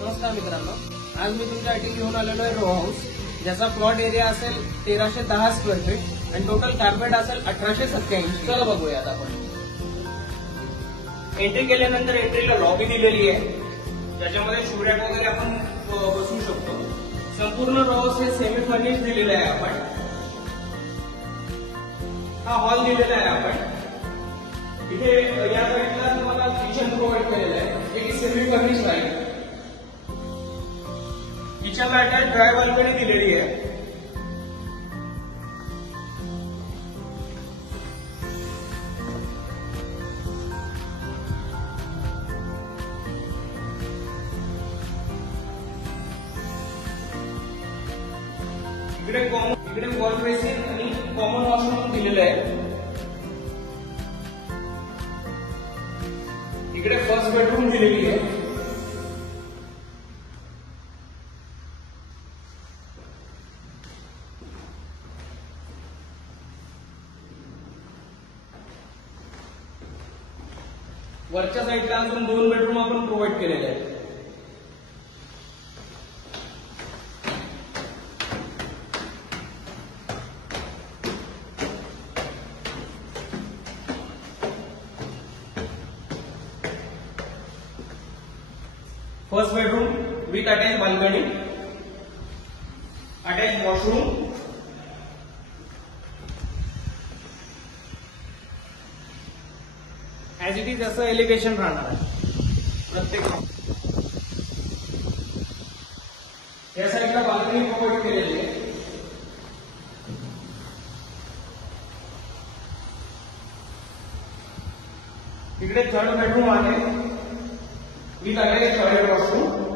नमस्कार मित्रांनो, आज मी तुमच्यासाठी घेऊन आलेलो आहे रो हाऊस, ज्याचा प्लॉट एरिया असेल 1310 स्क्वेअर फीट आणि टोटल कार्पेट असेल 1887. चला बघूयात आपण. एंट्री केल्यानंतर एंट्रीला लॉबी दिलेली आहे, ज्याच्यामध्ये शूरॅक वगैरे आपण बसू शकतो. संपूर्ण रो हाऊस हे सेमी फर्निश दिलेलं आहे. आपण हा हॉल दिलेला आहे. आपण इथे या साईडला तुम्हाला किचन प्रोव्हाइड केलेलं आहे, जे की सेमी फर्निश आहे. किचन अटॅच ड्राय बाल्कनी दिलेली आहे. इकडे वॉल बेसिन आणि कॉमन वॉशरूम दिलेलं आहे. इकडे फर्स्ट बेडरूम दिलेली आहे. वरच्या साईडला अजून 2 बेडरूम आपण प्रोव्हाइड केलेले आहेत. First bedroom with attach balcony, attach washroom, as it is असं एलिव्हेशन राहणार आहे प्रत्येक. या साईडला बाल्कनी प्रोव्हाइड केलेली आहे. इकडे थर्ड बेडरूम आहे विथ अटॅच टॉयलेट वॉशरूम.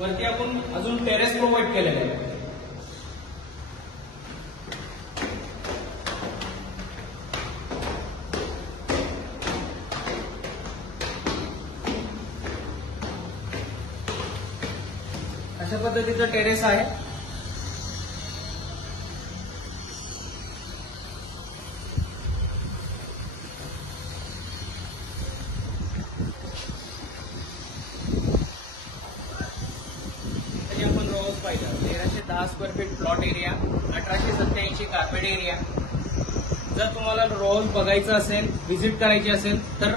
वरती आपण अजून टेरेस प्रोव्हाइड केलेले आहे. अशा पद्धतीचं टेरेस आहे. आपण रो हाऊस पाहिलं 1310 square feet plot area, 1887 carpet area. जर तुम्हाला रो हाऊस बघायचं असेल, व्हिजिट करायची असेल तर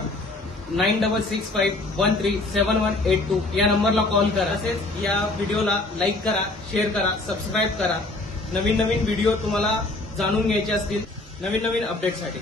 9665137182 या नंबरला कॉल करा. तसेच या व्हिडिओला लाईक करा, शेअर करा, सबस्क्राईब करा. नवीन नवीन व्हिडिओ तुम्हाला जाणून घ्यायचे असतील, नवीन नवीन अपडेटसाठी.